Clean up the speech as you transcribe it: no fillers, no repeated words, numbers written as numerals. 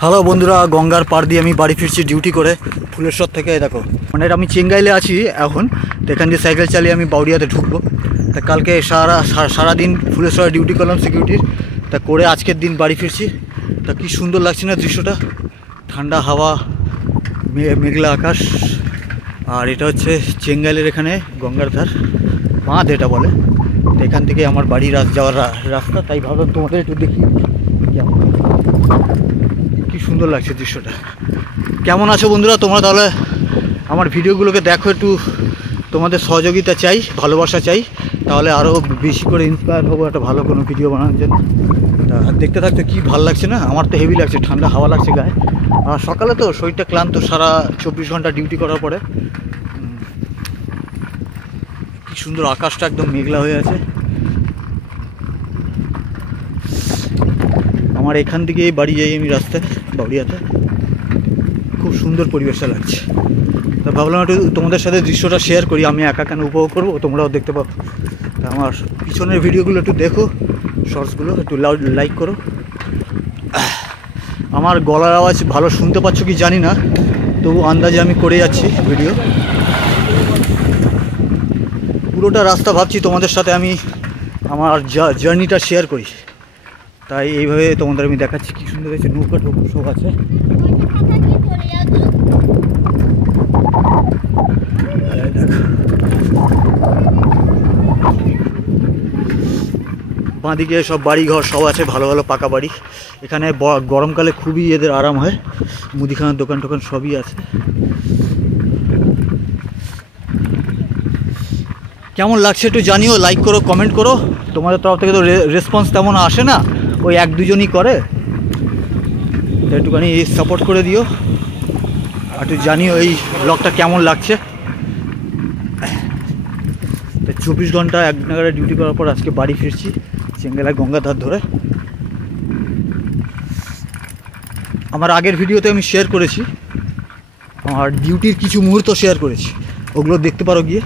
Hello বন্ধুরা, গঙ্গার পাড় দিয়ে আমি বাড়ি ফিরছি ডিউটি করে ফুলেশ্বর থেকে। দেখো মানে আমি চেঙ্গাইলে আছি এখন, তো এখান দিয়ে সাইকেল চালিয়ে আমি বাউরিয়াতে ঢুকবো। তা কালকে সারাদিন ফুলেশ্বরে ডিউটি করলাম সিকিউরিটির, তা করে আজকের দিন বাড়ি ফিরছি। তা কি সুন্দর লাগছে না দৃশ্যটা, ঠান্ডা হাওয়া, মেঘলা আকাশ। আর এটা হচ্ছে চেঙ্গাইলের এখানে গঙ্গার ধার, বাঁধ এটা বলে। তো এখান থেকে আমার বাড়ি যাওয়ার রাস্তা, তাই ভাবলাম তোমাদের একটু দেখি কি সুন্দর লাগছে দৃশ্যটা। কেমন আছো বন্ধুরা তোমরা? তাহলে আমার ভিডিওগুলোকে দেখো, একটু তোমাদের সহযোগিতা চাই, ভালোবাসা চাই, তাহলে আরও বেশি করে ইন্সপায়ার হবো একটা ভালো কোনো ভিডিও বানানোর জন্য। তা দেখতে থাকতে কি ভালো লাগছে না, আমার তো হেভি লাগছে, ঠান্ডা হাওয়া লাগছে গায়ে। আর সকালে তো শরীরটা ক্লান্ত, সারা 24 ঘন্টা ডিউটি করার পরে। কি সুন্দর আকাশটা একদম মেঘলা হয়ে আছে। আমার এখান থেকে বাড়ি যাই আমি রাস্তায় বাউরিয়াতে, খুব সুন্দর পরিবেশটা লাগছে। তা ভাবলাম একটু তোমাদের সাথে দৃশ্যটা শেয়ার করি, আমি একা কেন উপভোগ করবো, তোমরাও দেখতে পাবো। তা আমার পিছনের ভিডিওগুলো একটু দেখো, শর্টসগুলো একটু লাইক করো। আমার গলার আওয়াজ ভালো শুনতে পাচ্ছ কি জানি না, তবু আন্দাজে আমি করে যাচ্ছি ভিডিও। পুরোটা রাস্তা ভাবছি তোমাদের সাথে আমি আমার জার্নিটা শেয়ার করি, তাই এইভাবে তোমাদের আমি দেখাচ্ছি। কি সুন্দর হয়েছে, নৌকা টোকা সব আছে। বাঁদিকে সব বাড়ি ঘর সব আছে, ভালো ভালো পাকা বাড়ি। এখানে গরমকালে খুবই এদের আরাম হয়, মুদিখানার দোকান টোকান সবই আছে। কেমন লাগছে একটু জানিও, লাইক করো, কমেন্ট করো। তোমাদের তরফ থেকে তো রেসপন্স তেমন আসে না, ওই 1-2 জনই করে, তো একটুখানি সাপোর্ট করে দিও। একটু জানিও এই ব্লগটা কেমন লাগছে। তো 24 ঘন্টা এক নাগারে ডিউটি করার পর আজকে বাড়ি ফিরছি চেঙ্গাইলের গঙ্গার ধার ধরে। আমার আগের ভিডিওতে আমি শেয়ার করেছি, আমার ডিউটির কিছু মুহূর্ত শেয়ার করেছি, ওগুলো দেখতে পারো গিয়ে।